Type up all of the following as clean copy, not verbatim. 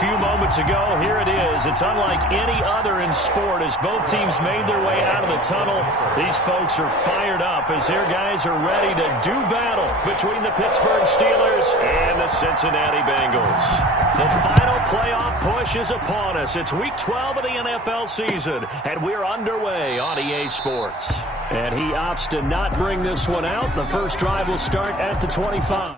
few moments ago. Here it is. It's unlike any other in sport as both teams made their way out of the tunnel. These folks are fired up as their guys are ready to do battle between the Pittsburgh Steelers and the Cincinnati Bengals. The final playoff push is upon us. It's Week 12 of the NFL season, and we're underway on EA Sports. And he opts to not bring this one out. The first drive will start at the 25.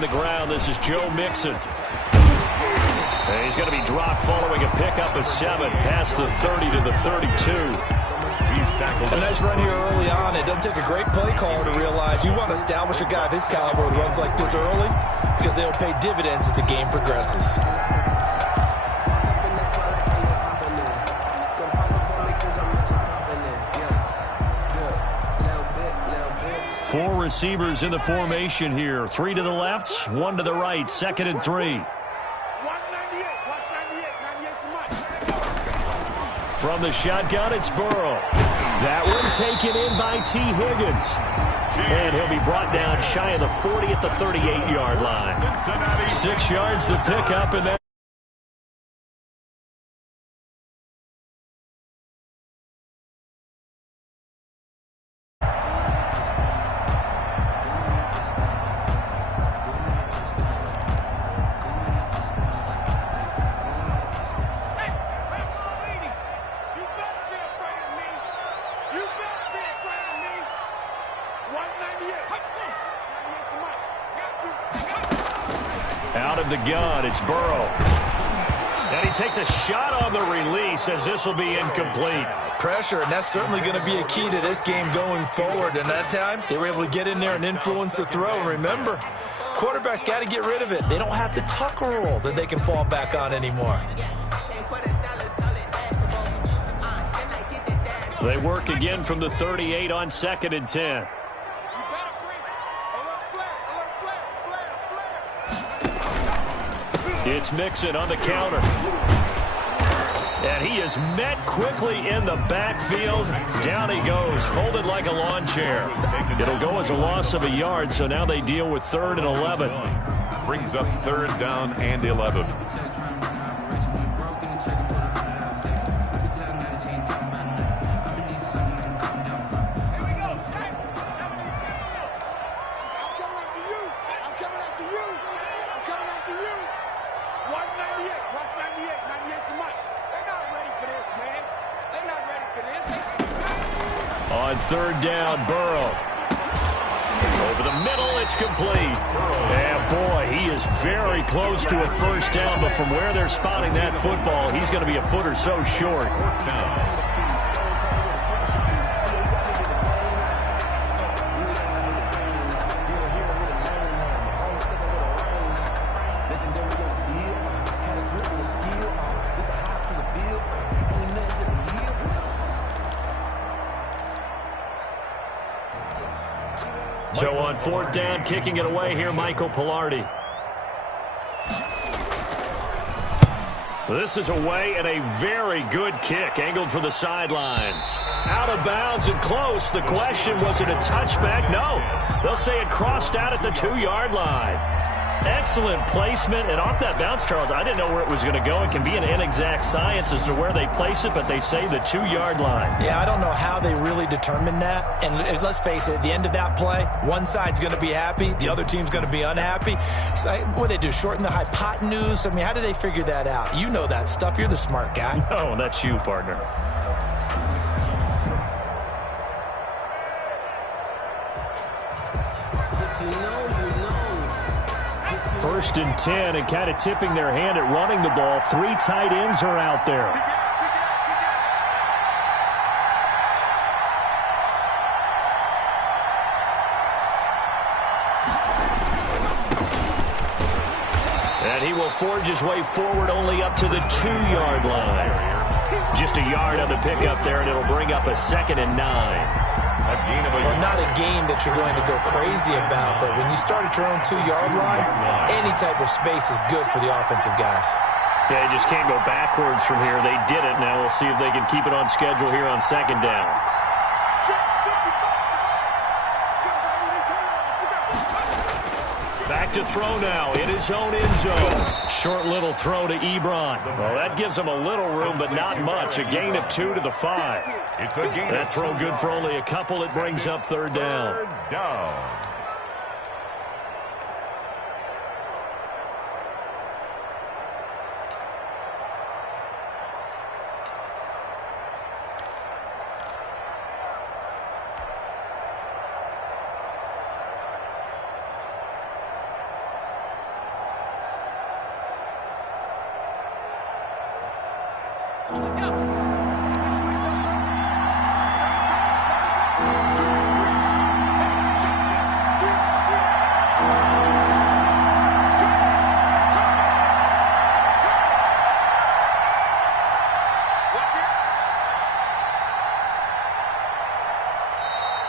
The ground, this is Joe Mixon. And he's going to be dropped following a pickup of 7 past the 30 to the 32. He's tackled. A nice run here early on. It doesn't take a great play caller to realize you want to establish a guy of his caliber with runs like this early because they'll pay dividends as the game progresses. 4 receivers in the formation here. 3 to the left, 1 to the right. 2nd and 3. From the shotgun, it's Burrow. That one taken in by T. Higgins. And he'll be brought down shy of the 40 at the 38-yard line. 6 yards to pick up, and that. Out of the gun, it's Burrow. And he takes a shot on the release as this will be incomplete. Pressure, and that's certainly going to be a key to this game going forward. And that time, they were able to get in there and influence the throw. And remember, quarterbacks got to get rid of it. They don't have the tuck rule that they can fall back on anymore. They work again from the 38 on 2nd and 10. It's Mixon on the counter. And he is met quickly in the backfield. Down he goes, folded like a lawn chair. It'll go as a loss of a yard, so now they deal with 3rd and 11. Brings up 3rd down and 11. On 3rd down, Burrow. Over the middle, it's complete. And boy, he is very close to a first down, but from where they're spotting that football, he's going to be a foot or so short. So on 4th down, kicking it away here, Michael Pilardi. This is away and a very good kick, angled for the sidelines. Out of bounds and close. The question, was it a touchback? No. They'll say it crossed out at the 2-yard line. Excellent placement, and off that bounce, Charles, I didn't know where it was going to go. It can be an inexact science as to where they place it, but they say the 2-yard line. Yeah, I don't know how they really determined that. And let's face it, at the end of that play, one side's going to be happy, the other team's going to be unhappy. So, what do they do, shorten the hypotenuse? I mean, how do they figure that out? You know that stuff. You're the smart guy. No, that's you, partner. First and 10, and kind of tipping their hand at running the ball. 3 tight ends are out there. And he will forge his way forward only up to the 2-yard line. Just a yard on the pickup there, and it'll bring up a 2nd and 9. Well, not a game that you're going to go crazy about, but when you start at your own 2-yard line, any type of space is good for the offensive guys. They just can't go backwards from here. They did it. Now we'll see if they can keep it on schedule here on 2nd down. Back to throw now in his own end zone. Short little throw to Ebron. Well, that gives him a little room, but not much. A gain of 2 to the 5. That throw good for only a couple. It brings up 3rd down. Third down.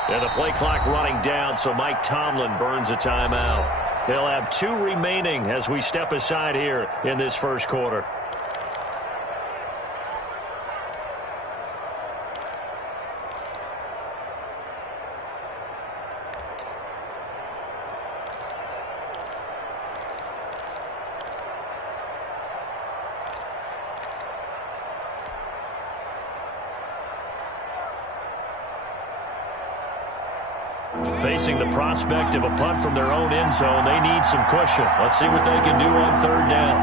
And the play clock running down, so Mike Tomlin burns a timeout. He'll have 2 remaining as we step aside here in this first quarter. Facing the prospect of a punt from their own end zone, they need some cushion. Let's see what they can do on 3rd down.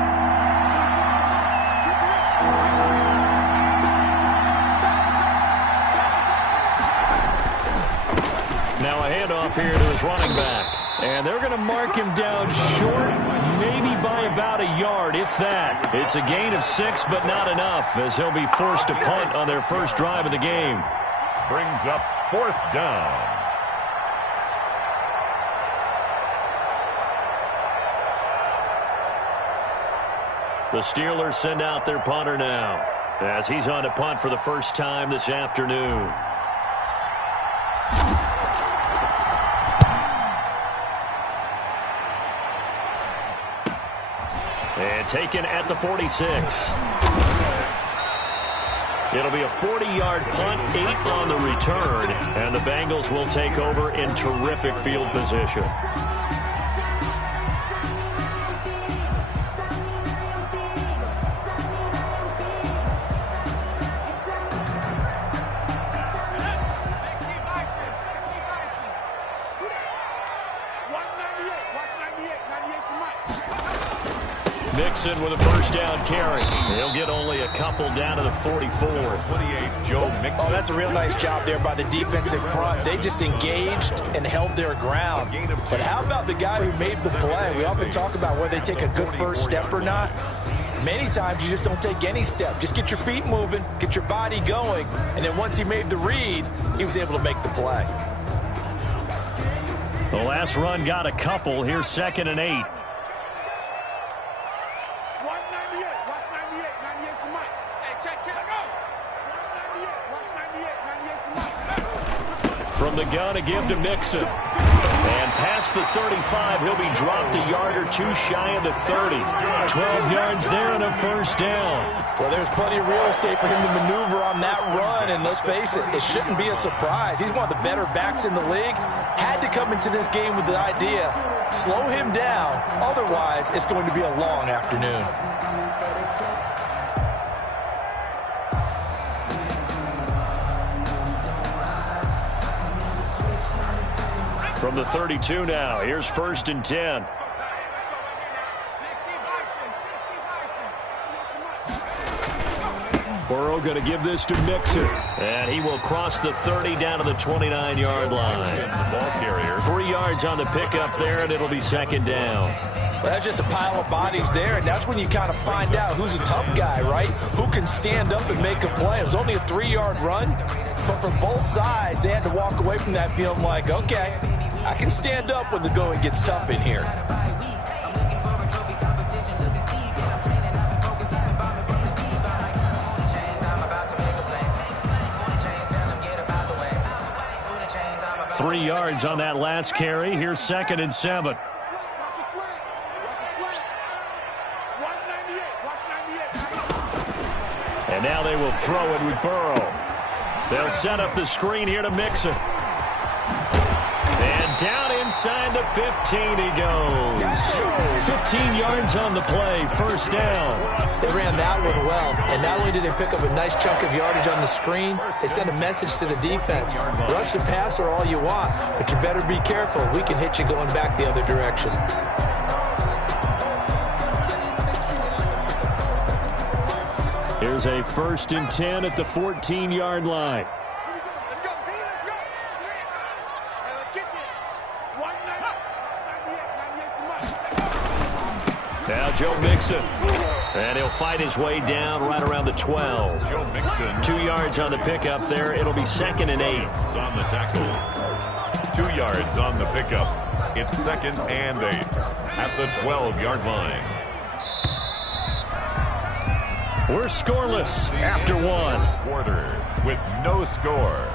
Now a handoff here to his running back. And they're going to mark him down short, maybe by about a yard, if that. It's a gain of 6, but not enough, as he'll be forced to punt on their first drive of the game. Brings up 4th down. The Steelers send out their punter now, as he's on to punt for the first time this afternoon. And taken at the 46. It'll be a 40-yard punt, 8 on the return, and the Bengals will take over in terrific field position. Mixon with a first down carry. He'll get only a couple down to the 44. 28, Joe Mixon. Oh, that's a real nice job there by the defensive front. They just engaged and held their ground. But how about the guy who made the play? We often talk about whether they take a good first step or not. Many times you just don't take any step. Just get your feet moving, get your body going, and then once he made the read, he was able to make the play. The last run got a couple. Here's 2nd and 8. From the gun, a give to Mixon. And past the 35, he'll be dropped a yard or 2 shy of the 30. 12 yards there and a first down. Well, there's plenty of real estate for him to maneuver on that run, and let's face it, it shouldn't be a surprise. He's one of the better backs in the league. Had to come into this game with the idea, slow him down, otherwise it's going to be a long afternoon. From the 32 now, here's 1st and 10. Burrow going to give this to Mixon. And he will cross the 30 down to the 29-yard line. The ball carrier. 3 yards on the pickup there, and it'll be 2nd down. Well, that's just a pile of bodies there, and that's when you kind of find out who's a tough guy, right? Who can stand up and make a play. It was only a 3-yard run, but for both sides, they had to walk away from that feeling like, okay, I can stand up when the going gets tough in here. 3 yards on that last carry. Here's 2nd and 7. And now they will throw it with Burrow. They'll set up the screen here to Mixon. And down inside the 15 he goes. 15 yards on the play, 1st down. They ran that one well, and not only did they pick up a nice chunk of yardage on the screen, they sent a message to the defense. Rush the passer all you want, but you better be careful. We can hit you going back the other direction. Here's a 1st and 10 at the 14-yard line. Let's go, let's go. Let's get there. 198. Now Joe Mixon. And he'll fight his way down right around the 12. Joe Mixon. 2 yards on the pickup there. It'll be 2nd and 8. It's on the tackle. 2 yards on the pickup. It's 2nd and 8 at the 12-yard line. We're scoreless after 1. Quarter with no score.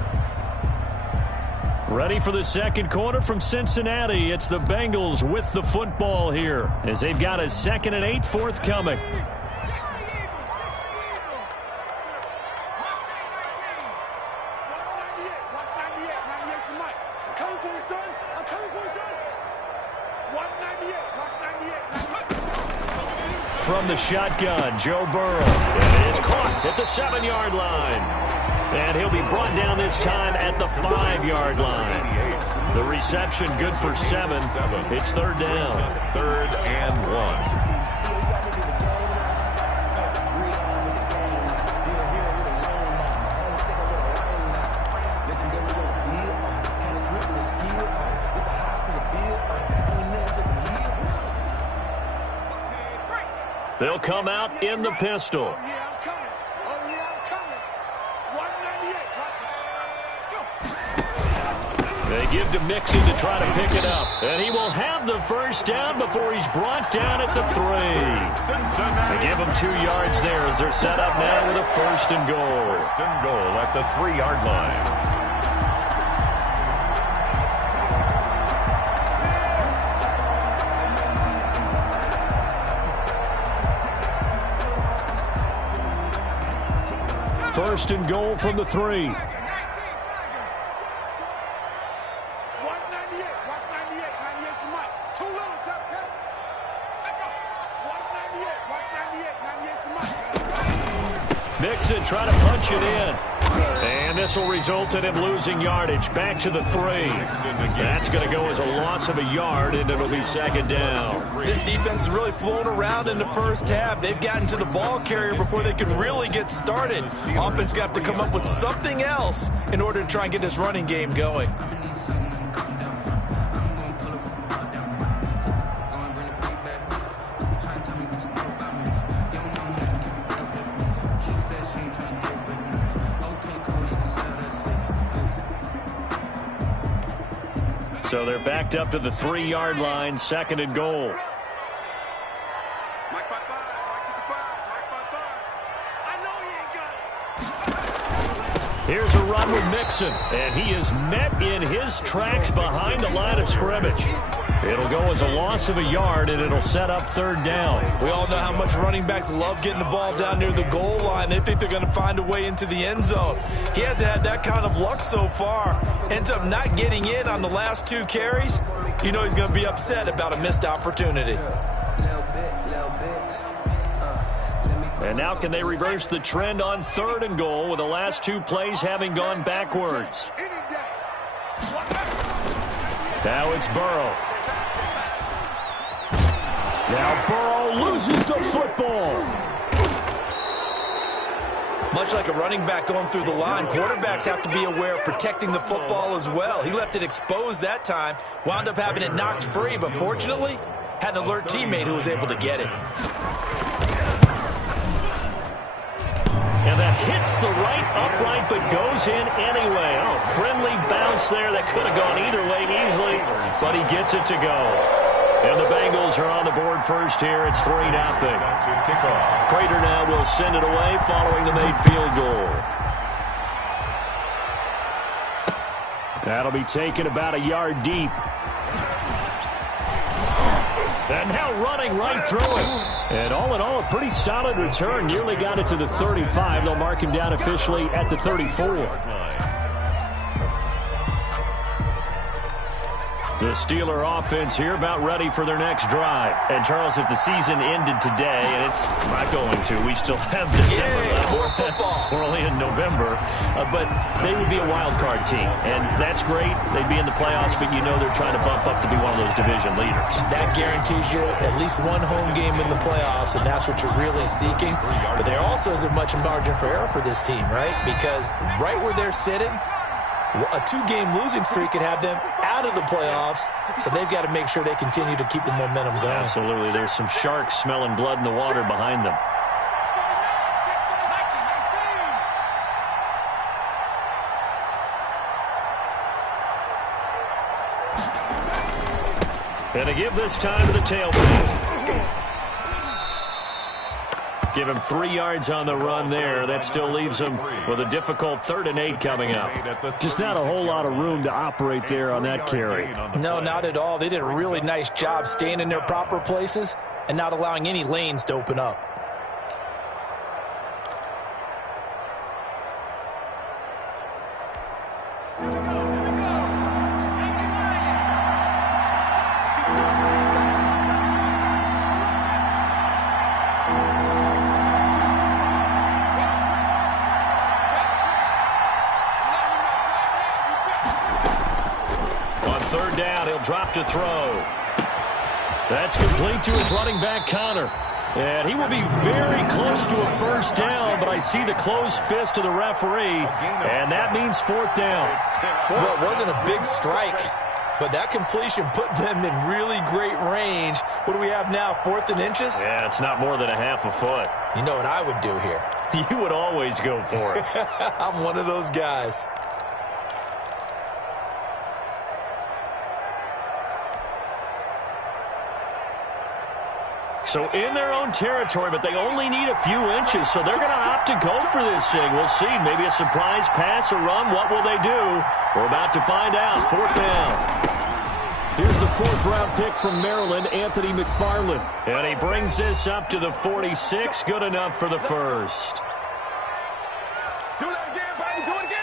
Ready for the 2nd quarter from Cincinnati. It's the Bengals with the football here as they've got a 2nd and 8 forthcoming. From the shotgun, Joe Burrow. It is caught at the 7-yard line. And he'll be brought down this time at the 5-yard line. The reception good for 7. It's 3rd down. 3rd and 1. They'll come out in the pistol. They give to Mixon to try to pick it up. And he will have the 1st down before he's brought down at the 3. They give him 2 yards there as they're set up now with a 1st and goal. 1st and goal at the 3-yard line. First and goal from the 3. Mixon trying to punch it in. And this will result in him losing yardage. Back to the 3. That's going to go as a loss of a yard, and it'll be 2nd down. This defense is really flown around in the 1st half. They've gotten to the ball carrier before they can really get started. Offense got to come up with something else in order to try and get this running game going. So they're backed up to the 3-yard line, 2nd and goal. Here's a run with Mixon, and he is met in his tracks behind the line of scrimmage. It'll go as a loss of a yard, and it'll set up 3rd down. We all know how much running backs love getting the ball down near the goal line. They think they're going to find a way into the end zone. He hasn't had that kind of luck so far. Ends up not getting in on the last 2 carries. You know he's going to be upset about a missed opportunity. And now can they reverse the trend on 3rd and goal with the last 2 plays having gone backwards? Now it's Burrow. Now Burrow loses the football. Much like a running back going through the line, quarterbacks have to be aware of protecting the football as well. He left it exposed that time, wound up having it knocked free, but fortunately, had an alert teammate who was able to get it. And that hits the right upright, but goes in anyway. Oh, friendly bounce there that could have gone either way easily, but he gets it to go. And the Bengals are on the board first here. It's 3-0. Prater now will send it away following the made field goal. That'll be taken about a yard deep. And now running right through it. And all in all, a pretty solid return. Nearly got it to the 35. They'll mark him down officially at the 34. The Steeler offense here about ready for their next drive. And, Charles, if the season ended today, and it's not going to, we still have December left. More football. We're only in November. But they would be a wild card team. And that's great. They'd be in the playoffs, but you know they're trying to bump up to be one of those division leaders. That guarantees you at least one home game in the playoffs, and that's what you're really seeking. But there also isn't much margin for error for this team, right? Because right where they're sitting, a 2-game losing streak could have them out of the playoffs, so they've got to make sure they continue to keep the momentum going. Absolutely. There's some sharks smelling blood in the water behind them. And to give this time to the tailback. Give him 3 yards on the run there. That still leaves him with a difficult 3rd and 8 coming up. Just not a whole lot of room to operate there on that carry. No, not at all. They did a really nice job staying in their proper places and not allowing any lanes to open up. Drop to throw. That's complete to his running back, Connor. And he will be very close to a first down, but I see the closed fist of the referee, and that means 4th down. Well, it wasn't a big strike, but that completion put them in really great range. What do we have now, 4th and inches? Yeah, it's not more than a half a foot. You know what I would do here? You would always go for it. I'm one of those guys. So in their own territory, but they only need a few inches, so they're going to opt to go for this thing. We'll see. Maybe a surprise pass or run. What will they do? We're about to find out. 4th down. Here's the 4th-round pick from Maryland, Anthony McFarland. And he brings this up to the 46. Good enough for the first. Do that again, baby. Do it again.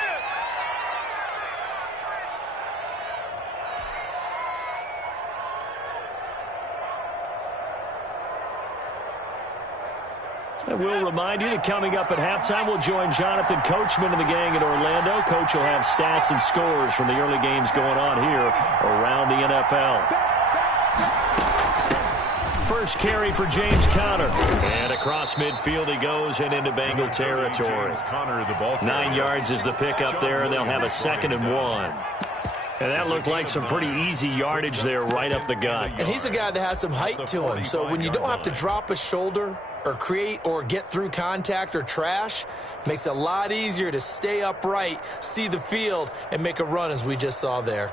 And we'll remind you that coming up at halftime, we'll join Jonathan Coachman and the gang in Orlando. Coach will have stats and scores from the early games going on here around the NFL. First carry for James Conner. And across midfield he goes and into Bengal territory. 9 yards is the pickup there, and they'll have a 2nd and 1. And that looked like some pretty easy yardage there right up the gut. And he's a guy that has some height to him. So when you don't have to drop a shoulder or create or get through contact or trash, makes it a lot easier to stay upright, see the field, and make a run as we just saw there.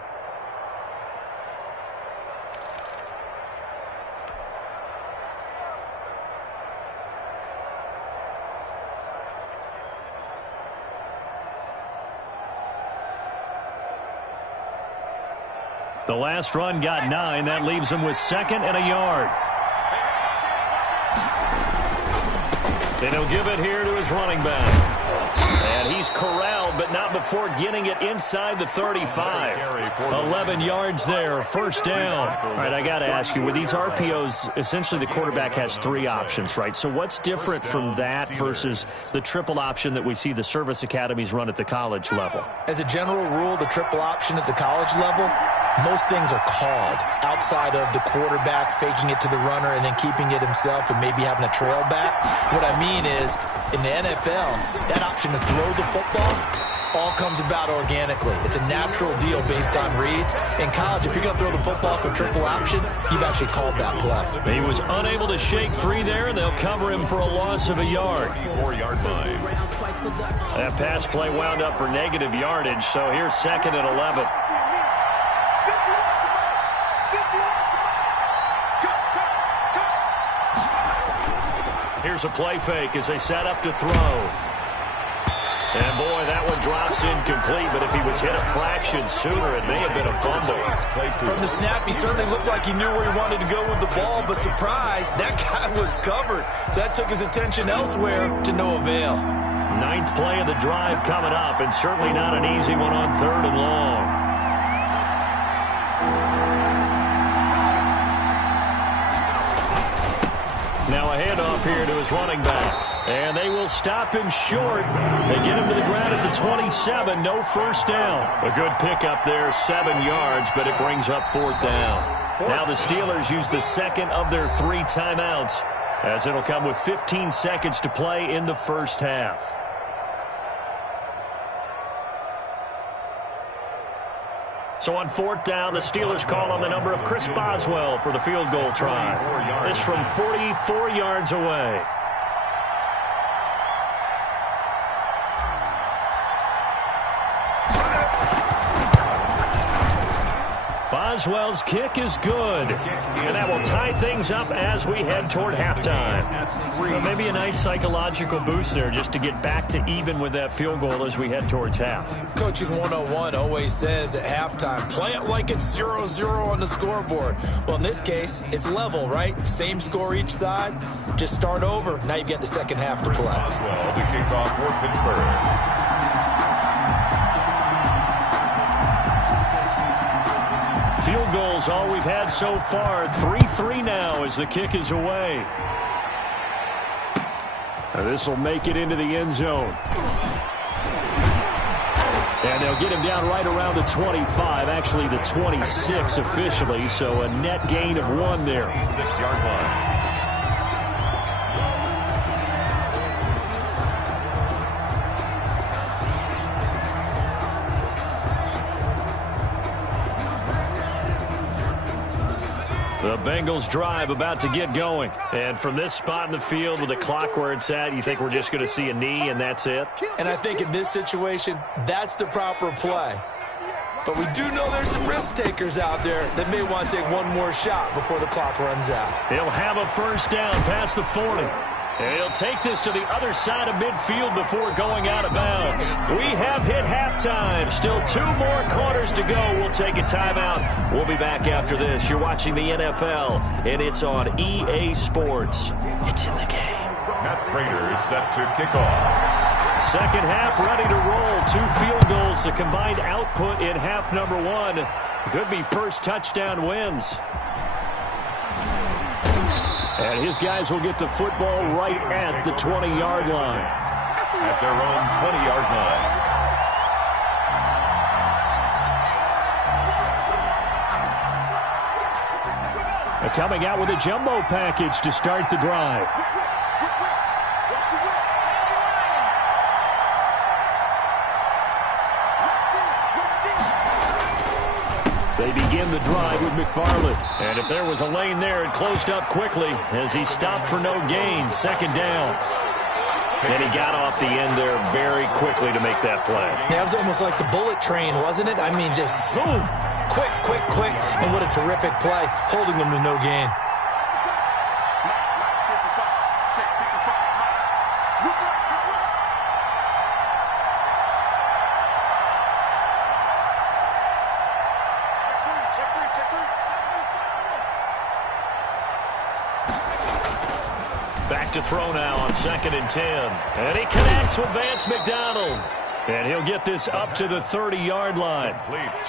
The last run got 9. That leaves him with 2nd and a yard. And he'll give it here to his running back. And he's corralled, but not before getting it inside the 35. 11 yards there, 1st down. All right, I got to ask you, with these RPOs, essentially the quarterback has 3 options, right? So what's different from that versus the triple option that we see the service academies run at the college level? As a general rule, the triple option at the college level, most things are called outside of the quarterback faking it to the runner and then keeping it himself and maybe having a trail back. What I mean is, in the NFL, that option to throw the football all comes about organically. It's a natural deal based on reads. In college, if you're going to throw the football for triple option, you've actually called that play. He was unable to shake free there, and they'll cover him for a loss of a yard. 4-yard line. That pass play wound up for negative yardage, so here's 2nd and 11. Here's a play fake as they set up to throw. And, boy, that one drops incomplete, but if he was hit a fraction sooner, it may have been a fumble. From the snap, he certainly looked like he knew where he wanted to go with the ball, but surprise, that guy was covered. So that took his attention elsewhere to no avail. Ninth play of the drive coming up, and certainly not an easy one on 3rd and long. Now a handoff here to his running back. And they will stop him short. They get him to the ground at the 27. No first down. A good pickup there, 7 yards, but it brings up 4th down. Now the Steelers use the second of their 3 timeouts, as it'll come with 15 seconds to play in the first half. So on 4th down, the Steelers call on the number of Chris Boswell for the field goal try. This from 44 yards away. Boswell's kick is good. And that will tie things up as we head toward halftime. Well, maybe a nice psychological boost there just to get back to even with that field goal as we head towards half. Coaching 101 always says at halftime, play it like it's 0-0 on the scoreboard. Well, in this case, it's level, right? Same score each side. Just start over. Now you get the second half to play. Boswell, the kickoff for Pittsburgh. Field goals all we've had so far. 3-3 now as the kick is away. This will make it into the end zone. And they'll get him down right around the 25, actually the 26 officially, so a net gain of 1 there. 6-yard line. The Bengals drive about to get going. And from this spot in the field with the clock where it's at, you think we're just going to see a knee and that's it? And I think in this situation, that's the proper play. But we do know there's some risk takers out there that may want to take one more shot before the clock runs out. He'll have a first down past the 40. And he'll take this to the other side of midfield before going out of bounds. We have hit halftime. Still 2 more quarters to go. We'll take a timeout. We'll be back after this. You're watching the NFL, and it's on EA Sports. It's in the game. Matt Prater is set to kick off. Second half ready to roll. 2 field goals, the combined output in half number 1. Could be first touchdown wins. And his guys will get the football right at the 20-yard line. At their own 20-yard line. Coming out with a jumbo package to start the drive. They begin the drive with McFarland. And if there was a lane there, it closed up quickly as he stopped for no gain. 2nd down. And he got off the end there very quickly to make that play. Yeah, it was almost like the bullet train, wasn't it? I mean, just zoom. Quick, quick, quick. And what a terrific play, holding them to no gain. Back to throw now on 2nd and 10. And he connects with Vance McDonald. And he'll get this up to the 30-yard line.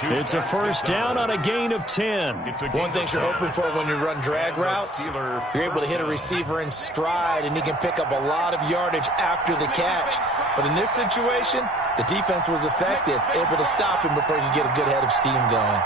It's a first down on a gain of 10. One thing you're hoping for when you run drag routes, you're able to hit a receiver in stride, and he can pick up a lot of yardage after the catch. But in this situation, the defense was effective, able to stop him before he could get a good head of steam going.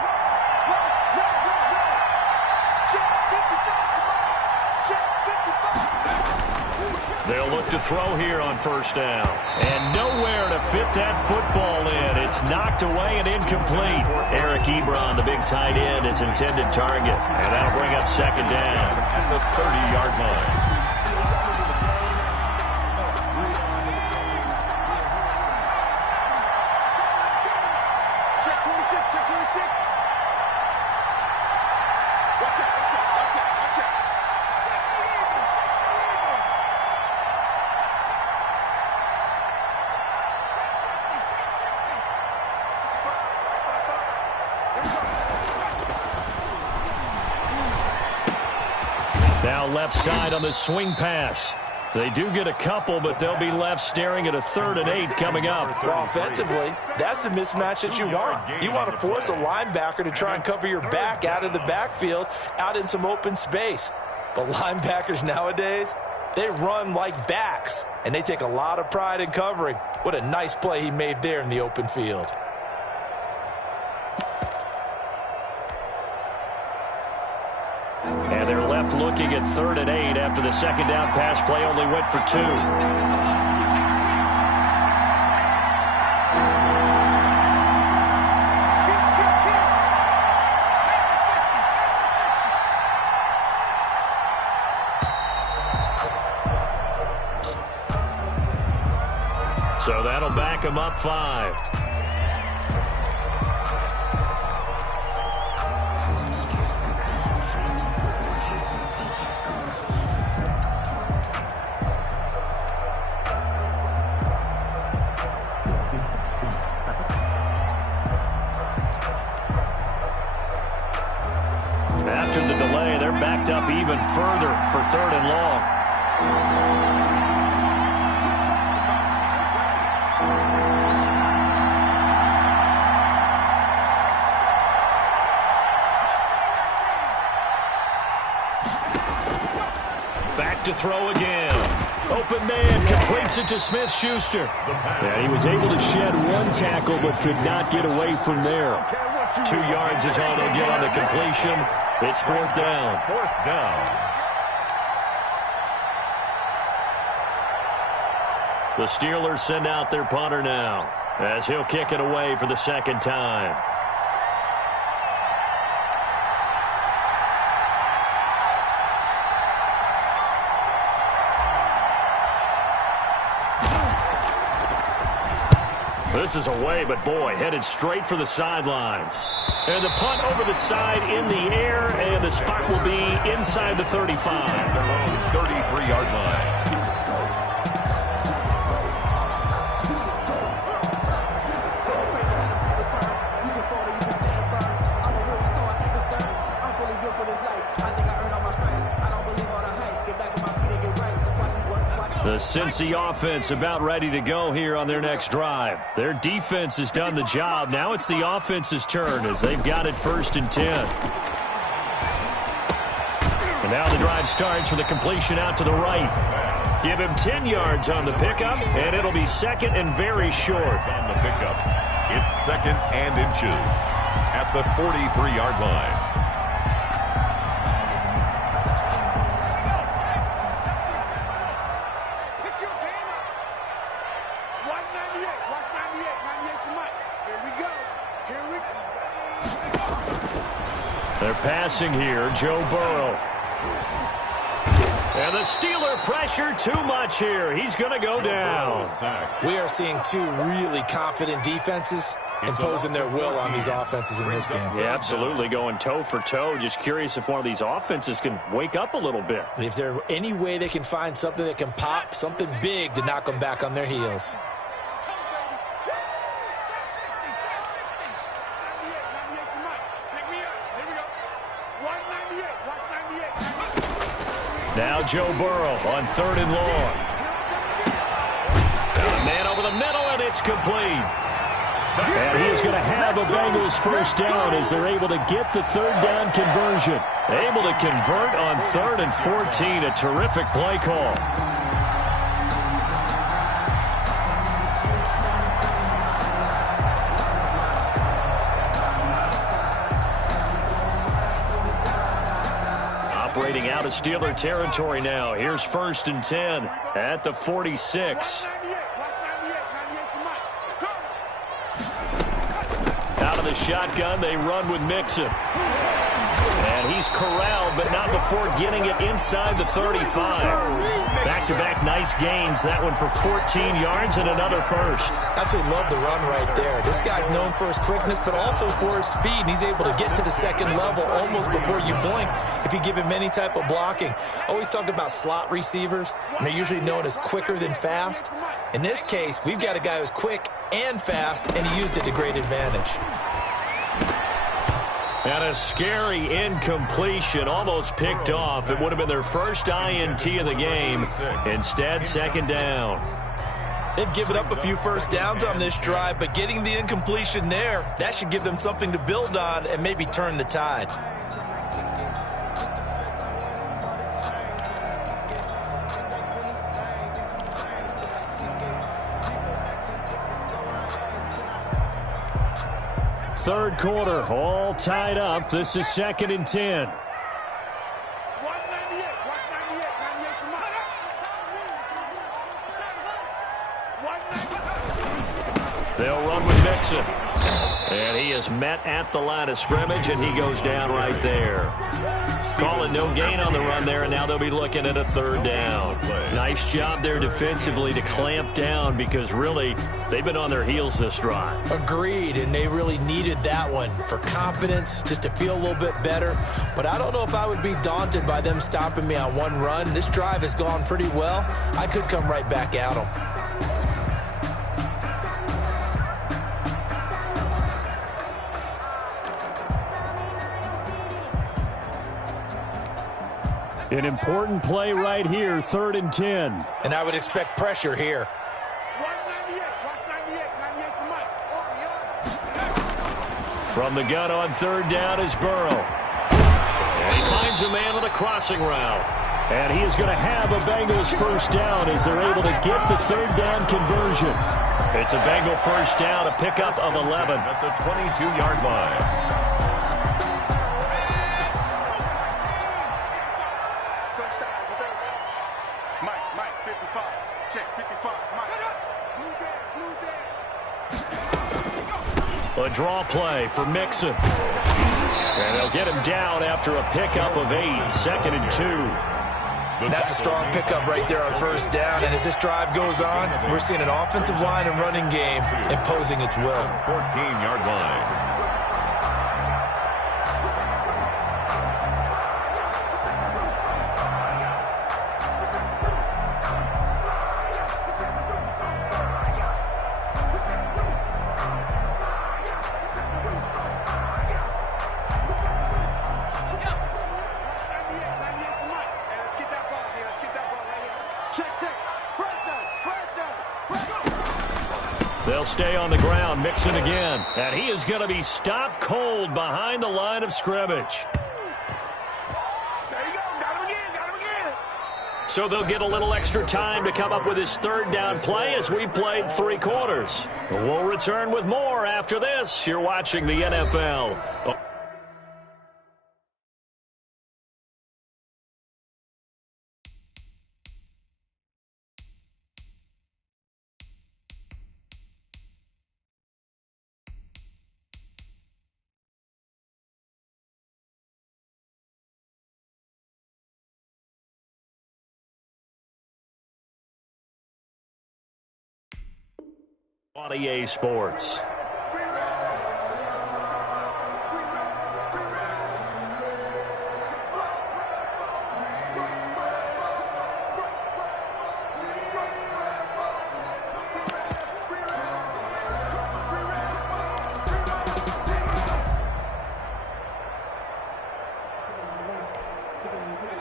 They'll look to throw here on first down. And nowhere to fit that football in. It's knocked away and incomplete. Eric Ebron, the big tight end, is intended target. And that'll bring up 2nd down at the 30-yard line. Now left side on the swing pass. They do get a couple, but they'll be left staring at a 3rd and 8 coming up. Well, offensively, that's the mismatch that you want. You want to force a linebacker to try and cover your back out of the backfield, out in some open space. But linebackers nowadays, they run like backs, and they take a lot of pride in covering. What a nice play he made there in the open field. And they're left looking at 3rd and 8 after the second down pass play only went for 2. So that'll back him up 5. After the delay, they're backed up even further for 3rd and long. Back to throw again. Open man completes it to Smith-Schuster. And he was able to shed 1 tackle but could not get away from there. 2 yards is all they'll get on the completion. It's 4th down. 4th down. The Steelers send out their punter now as he'll kick it away for the 2nd time. This is away, but boy, headed straight for the sidelines. And the punt over the side in the air, and the spot will be inside the 35. Their own 33-yard line. The Cincy offense about ready to go here on their next drive. Their defense has done the job. Now it's the offense's turn as they've got it 1st and 10. And now the drive starts with a completion out to the right. Give him 10 yards on the pickup, and it'll be 2nd and very short. On the pickup, it's 2nd and inches at the 43-yard line. They're passing here, Joe Burrow. And the Steeler pressure too much here. He's going to go down. We are seeing 2 really confident defenses imposing their will on these offenses in this game. Yeah, absolutely, going toe for toe. Just curious if one of these offenses can wake up a little bit. If there's any way they can find something that can pop, something big to knock them back on their heels. Now Joe Burrow on 3rd and long. Got a man over the middle, and it's complete. And he is going to have a Bengals 1st down as they're able to get the 3rd down conversion. Able to convert on 3rd and 14. A terrific play call. Operating out of Steeler territory now. Here's 1st and 10 at the 46. Out of the shotgun, they run with Mixon. And he's corralled, but not before getting it inside the 35. Back-to-back nice gains. That one for 14 yards and another 1st. Absolutely love the run right there. This guy's known for his quickness, but also for his speed. And he's able to get to the 2nd level almost before you blink if you give him any type of blocking. Always talk about slot receivers, and they're usually known as quicker than fast. In this case, we've got a guy who's quick and fast, and he used it to great advantage. And a scary incompletion, almost picked off. It would have been their first INT of the game. Instead, second down. They've given up a few first downs on this drive, but getting the incompletion there, that should give them something to build on and maybe turn the tide. Third quarter, all tied up. This is 2nd and 10. They'll run with Mixon. And he is met at the line of scrimmage, and he goes down right there. Calling no gain on the run there, and now they'll be looking at a third down. Nice job there defensively to clamp down because really they've been on their heels this drive. Agreed, and they really needed that one for confidence, just to feel a little bit better. But I don't know if I would be daunted by them stopping me on one run. This drive has gone pretty well. I could come right back at them. An important play right here, 3rd and 10. And I would expect pressure here. From the gun on 3rd down is Burrow. And he finds a man on a crossing route. And he is going to have a Bengals first down as they're able to get the 3rd down conversion. It's a Bengal first down, a pickup of 11. At the 22-yard line. A draw play for Mixon. And they'll get him down after a pickup of 8, 2nd and 2. That's a strong pickup right there on first down. And as this drive goes on, we're seeing an offensive line and running game imposing its will. 14-yard line. They'll stay on the ground, Mixon again. And he is going to be stopped cold behind the line of scrimmage. There you go. Got him again. So they'll get a little extra time to come up with his 3rd down play as we've played 3 quarters. We'll return with more after this. You're watching the NFL. On EA Sports.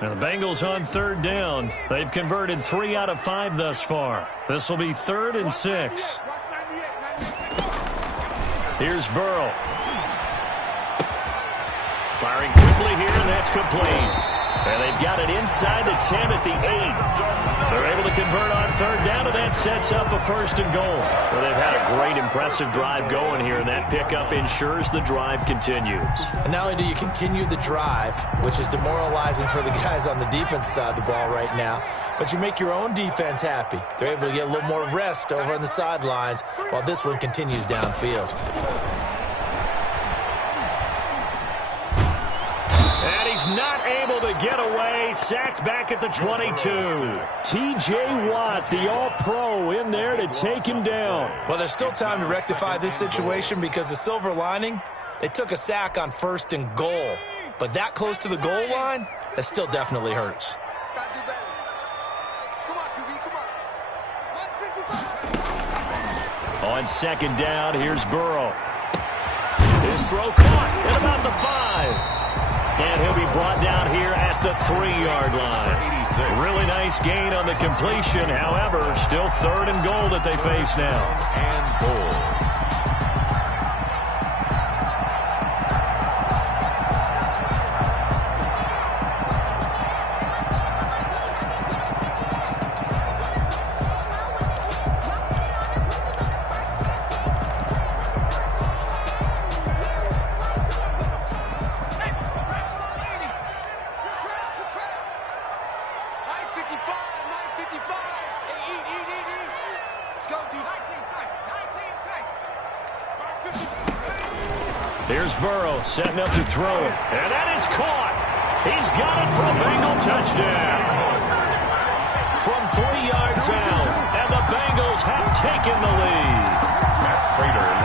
And the Bengals on 3rd down. They've converted 3 out of 5 thus far. This will be 3rd and 6. Here's Burrow. Firing quickly here, and that's complete. And they've got it inside the 10 at the 8. They're able to convert on 3rd down, and that sets up a 1st and goal. Well, they've had a great, impressive drive going here, and that pickup ensures the drive continues. And not only do you continue the drive, which is demoralizing for the guys on the defense side of the ball right now, but you make your own defense happy. They're able to get a little more rest over on the sidelines while this one continues downfield. And he's not able to get away. Sacked back at the 22. T.J. Watt, the all-pro, in there to take him down. Well, there's still time to rectify this situation because the silver lining, they took a sack on 1st and goal. But that close to the goal line, that still definitely hurts. Gotta do better. Come on, QB, come on. On 2nd down, here's Burrow. His throw caught at about the 5. And he'll be brought down here at the 3-yard line. Really nice gain on the completion. However, still 3rd and goal that they face now. And goal. Here's Burrow setting up to throw it. And that is caught. He's got it for a Bengal touchdown. From 3 yards out. And the Bengals have taken the lead.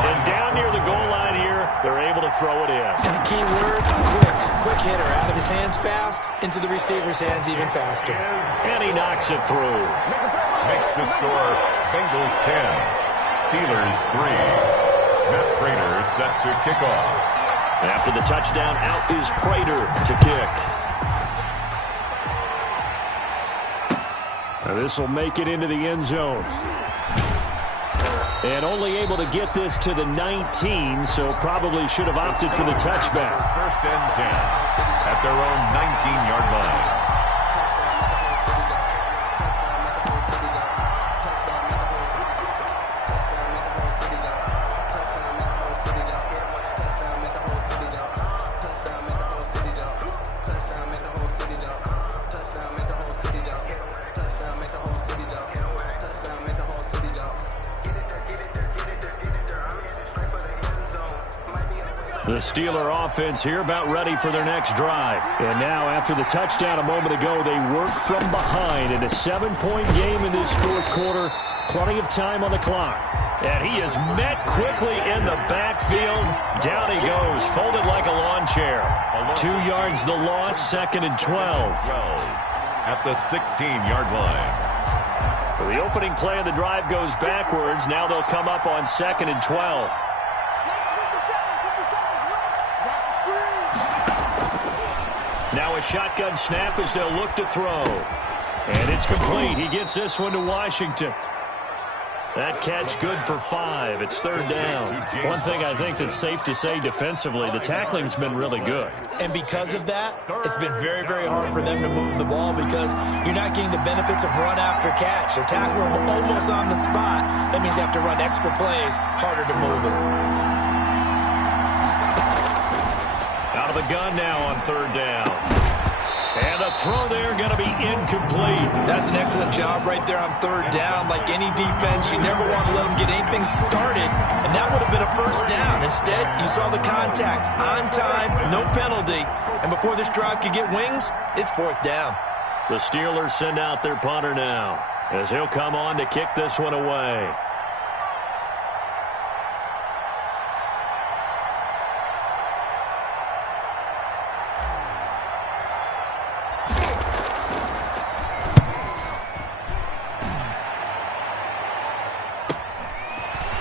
And down near the goal line here, they're able to throw it in. And the key word, quick. Quick hitter. Out of his hands fast, into the receiver's hands even faster. And he knocks it through. Makes the score Bengals 10, Steelers 3. Matt Prater set to kick off. After the touchdown, out is Prater to kick. Now this will make it into the end zone. And only able to get this to the 19, so probably should have opted for the touchback. 1st and 10 at their own 19-yard line. The Steeler offense here about ready for their next drive. And now after the touchdown a moment ago, they work from behind in a 7-point game in this 4th quarter. Plenty of time on the clock. And he is met quickly in the backfield. Down he goes, folded like a lawn chair. 2 yards the loss, 2nd and 12. At the 16-yard line. So the opening play of the drive goes backwards. Now they'll come up on 2nd and 12. Now a shotgun snap as they'll look to throw. And it's complete. He gets this one to Washington. That catch good for 5. It's 3rd down. One thing I think that's safe to say defensively, the tackling's been really good. And because of that, it's been very, very hard for them to move the ball because you're not getting the benefits of run after catch. They're tackling them almost on the spot. That means you have to run extra plays, harder to move it. Out of the gun now on 3rd down. And the throw there going to be incomplete. That's an excellent job right there on 3rd down. Like any defense, you never want to let them get anything started, and that would have been a 1st down. Instead, you saw the contact on time, no penalty, and before this drive could get wings, it's 4th down. The Steelers send out their punter now as he'll come on to kick this one away.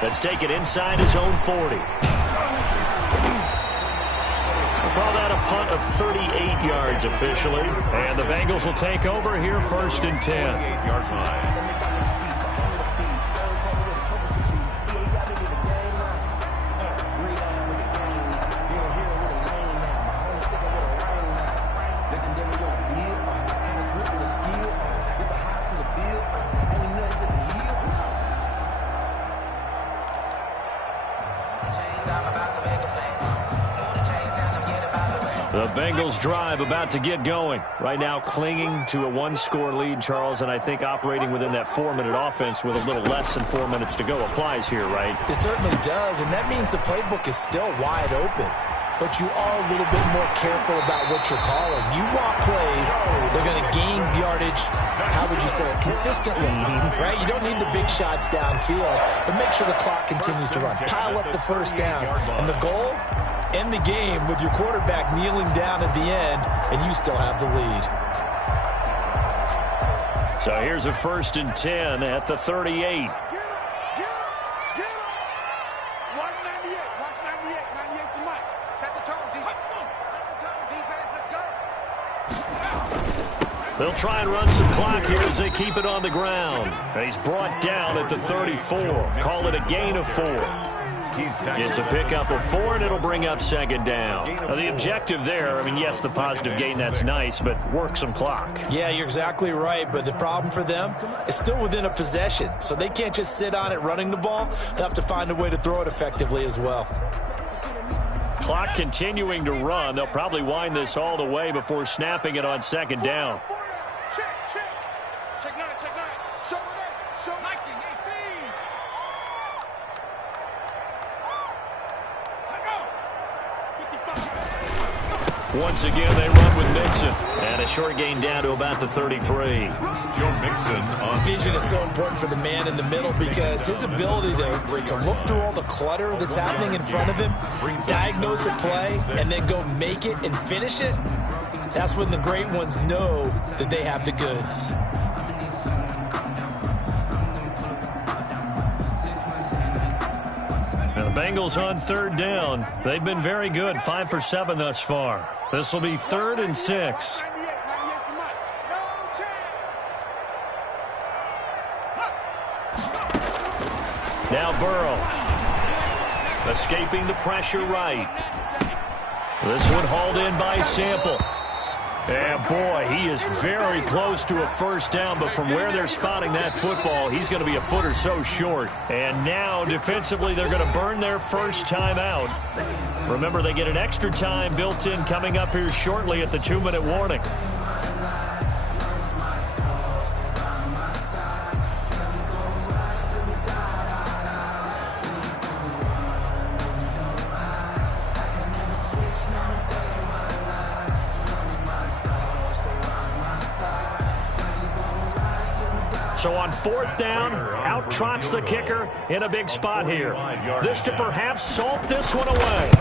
Let's take it inside his own 40. We'll call that a punt of 38 yards officially. And the Bengals will take over here 1st and 10. 8-yard line. The Bengals drive about to get going. Right now clinging to a 1-score lead, Charles, and I think operating within that 4-minute offense with a little less than 4 minutes to go applies here, right? It certainly does, and that means the playbook is still wide open. But you are a little bit more careful about what you're calling. You want plays, they're going to gain yardage, how would you say it, consistently, right? You don't need the big shots downfield, but make sure the clock continues to run. Pile up the 1st downs, and the goal? End the game with your quarterback kneeling down at the end, and you still have the lead. So here's a 1st and 10 at the 38. Get him! Watch 98. Watch 98. 98's the mic. They'll try and run some clock here as they keep it on the ground. He's brought down at the 34. Call it a gain of 4. It's a pickup of 4, and it'll bring up second down. Now, the objective there, I mean, yes, the positive gain, that's nice, but work some clock. Yeah, you're exactly right, but the problem for them is still within a possession, so they can't just sit on it running the ball. They'll have to find a way to throw it effectively as well. Clock continuing to run. They'll probably wind this all the way before snapping it on second down. Check 9. Show it. Show 19, 18. Let go. 55. Once again, they run with Mixon. And a short gain down to about the 33. Joe Mixon on Vision is so important for the man in the middle because his ability to look through all the clutter that's happening in front of him, diagnose a play, and then go make it and finish it, that's when the great ones know that they have the goods. Now, the Bengals on third down. They've been very good, 5 for 7 thus far. This will be 3rd and 6. Now Burrow. Escaping the pressure right. This one hauled in by Sample. And boy, he is very close to a first down, but from where they're spotting that football, he's going to be a foot or so short. And now, defensively, they're going to burn their first time out. Remember, they get an extra time built in coming up here shortly at the 2-minute warning. So on 4th down, out trots the kicker in a big spot here. This to perhaps salt this one away.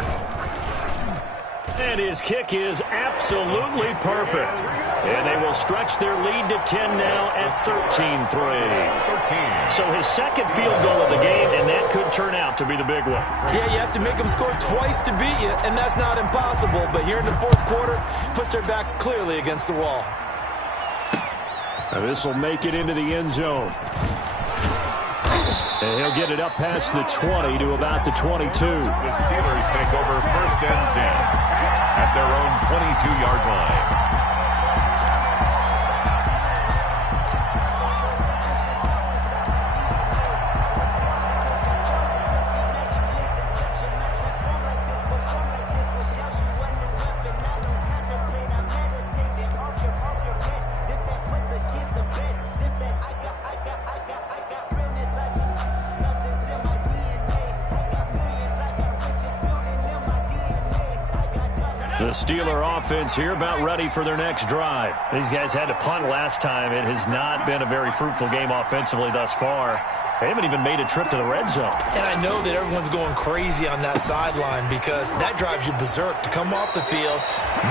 And his kick is absolutely perfect. And they will stretch their lead to 10 now at 13-3. So his second field goal of the game, and that could turn out to be the big one. Yeah, you have to make them score twice to beat you, and that's not impossible. But here in the 4th quarter, puts their backs clearly against the wall. Now this will make it into the end zone. And he'll get it up past the 20 to about the 22. The Steelers take over 1st and 10 at their own 22-yard line. The Steeler offense here about ready for their next drive. These guys had to punt last time. It has not been a very fruitful game offensively thus far. They haven't even made a trip to the red zone. And I know that everyone's going crazy on that sideline because that drives you berserk to come off the field,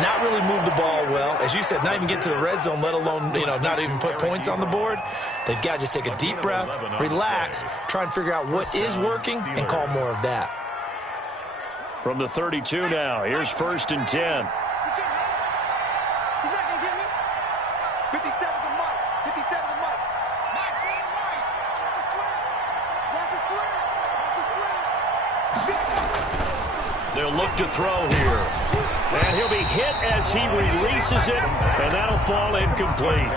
not really move the ball well. As you said, not even get to the red zone, let alone, not even put points on the board. They've got to just take a deep breath, relax, try and figure out what is working, and call more of that. From the 32 now, here's 1st and 10. He's not going to get me. 57 to Mike. 57 to Mike. Mike's on right. Watch the square. Watch the square. They'll look to throw here. And he'll be hit as he releases it, and that'll fall incomplete.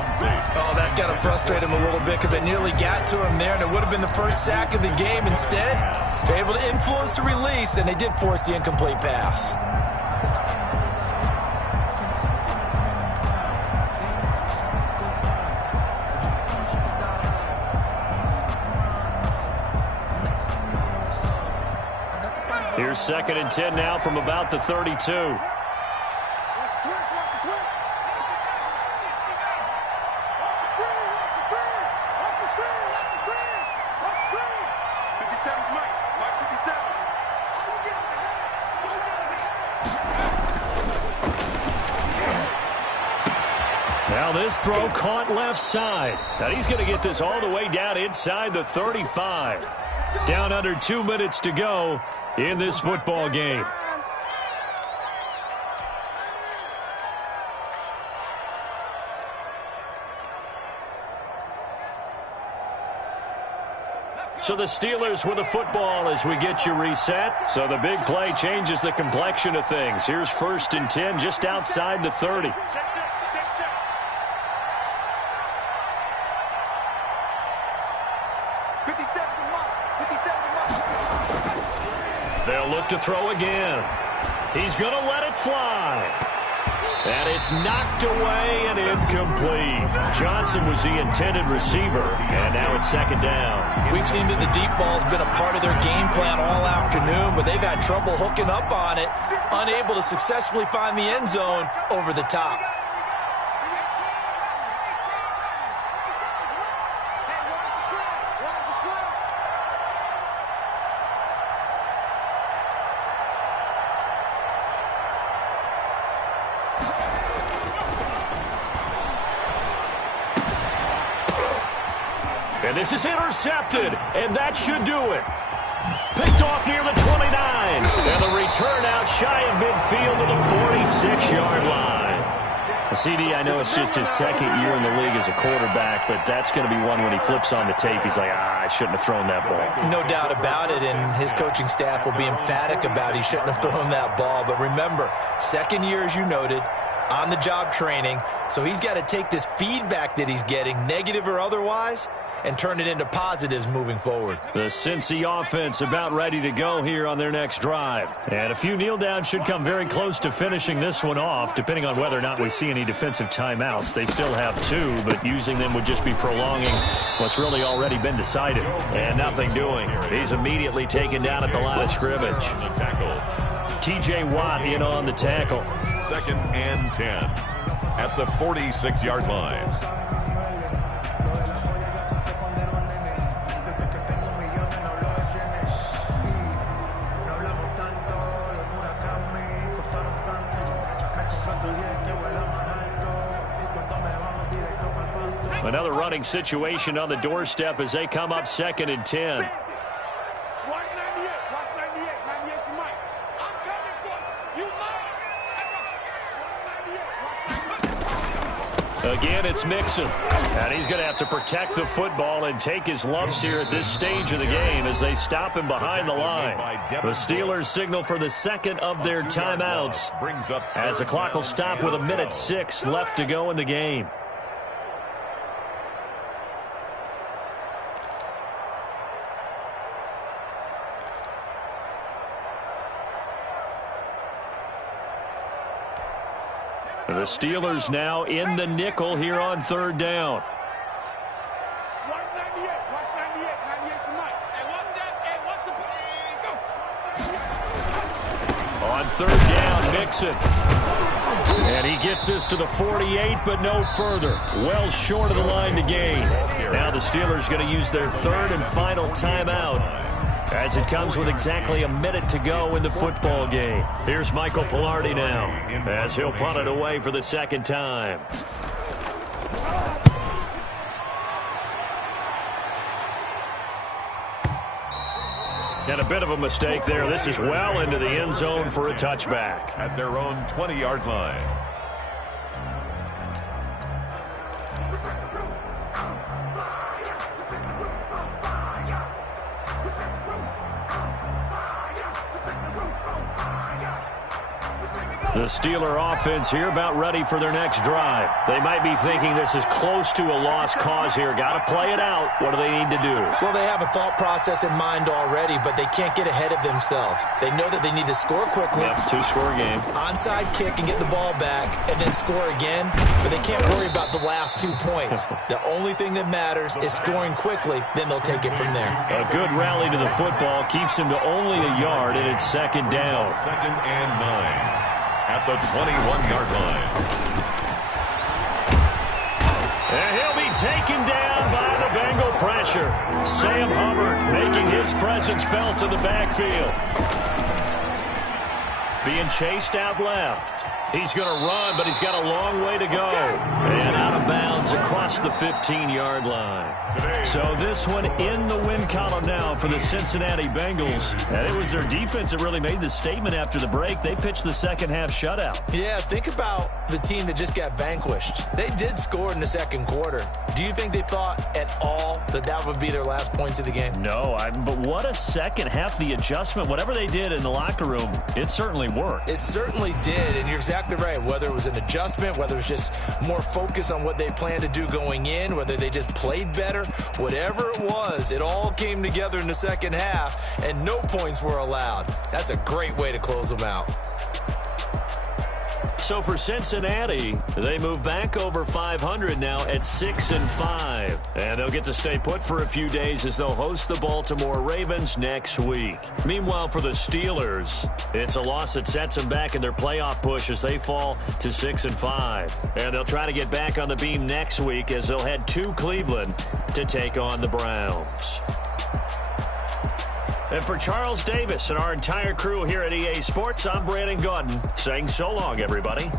Oh, that's got to frustrate him a little bit because they nearly got to him there, and it would have been the first sack of the game. Instead, they're able to influence the release, and they did force the incomplete pass. Here's 2nd and 10 now from about the 32. Now this throw caught left side. Now he's going to get this all the way down inside the 35. Down under 2 minutes to go in this football game. So the Steelers with the football as we get you reset. So the big play changes the complexion of things. Here's 1st and 10 just outside the 30. They'll look to throw again. He's going to let it fly. And it's knocked away and incomplete. Johnson was the intended receiver, and now it's 2nd down. We've seen that the deep ball's been a part of their game plan all afternoon, but they've had trouble hooking up on it, unable to successfully find the end zone over the top. And this is intercepted, and that should do it. Picked off near the 29, and the return out shy of midfield to the 46-yard line. CD, I know it's just his 2nd year in the league as a quarterback, but that's going to be one when he flips on the tape. He's like, I shouldn't have thrown that ball. No doubt about it, and his coaching staff will be emphatic about he shouldn't have thrown that ball. But remember, 2nd year, as you noted, on-the-job training, so he's got to take this feedback that he's getting, negative or otherwise, and turn it into positives moving forward. The Cincy offense about ready to go here on their next drive. And a few kneel downs should come very close to finishing this one off, depending on whether or not we see any defensive timeouts. They still have 2, but using them would just be prolonging what's really already been decided. And nothing doing. He's immediately taken down at the line of scrimmage. T.J. Watt in on the tackle. 2nd and 10 at the 46-yard line. Another running situation on the doorstep as they come up 2nd and 10. Again, it's Mixon. And he's going to have to protect the football and take his lumps here at this stage of the game as they stop him behind the line. The Steelers signal for the 2nd of their timeouts as the clock will stop with 1:06 left to go in the game. The Steelers now in the nickel here on 3rd down. On 3rd down, Mixon. And he gets us to the 48, but no further. Well short of the line to gain. Now the Steelers going to use their 3rd and final timeout as it comes with exactly 1 minute to go in the football game. Here's Michael Pilardi now as he'll punt it away for the 2nd time. And a bit of a mistake there. This is well into the end zone for a touchback. At their own 20-yard line. The Steeler offense here about ready for their next drive. They might be thinking this is close to a lost cause here. Got to play it out. What do they need to do? Well, they have a thought process in mind already, but they can't get ahead of themselves. They know that they need to score quickly. Yep, 2-score game. Onside kick and get the ball back and then score again, but they can't worry about the last 2 points. The only thing that matters is scoring quickly, then they'll take it from there. A good rally to the football keeps him to only a yard, and it's 2nd down. 2nd and 9. At the 21-yard line. And he'll be taken down by the Bengal pressure. Sam Hubbard making his presence felt in the backfield. being chased out left. He's going to run, but he's got a long way to go. And out of bounds across the 15-yard line. So this one in the win column now for the Cincinnati Bengals. And it was their defense that really made the statement after the break. They pitched the second-half shutout. Yeah, think about the team that just got vanquished. They did score in the second quarter. Do you think they thought at all that that would be their last points of the game? No, but what a second half. The adjustment, whatever they did in the locker room, it certainly worked. It certainly did, and you're exactly right. Whether it was an adjustment, whether it was just more focus on what they planned to do going in, whether they just played better, whatever it was, it all came together in the second half, and no points were allowed. That's a great way to close them out. So for Cincinnati, they move back over 500 now at 6-5. And they'll get to stay put for a few days as they'll host the Baltimore Ravens next week. Meanwhile, for the Steelers, it's a loss that sets them back in their playoff push as they fall to 6-5. And they'll try to get back on the beam next week as they'll head to Cleveland to take on the Browns. And for Charles Davis and our entire crew here at EA Sports, I'm Brandon Gaudin saying so long, everybody.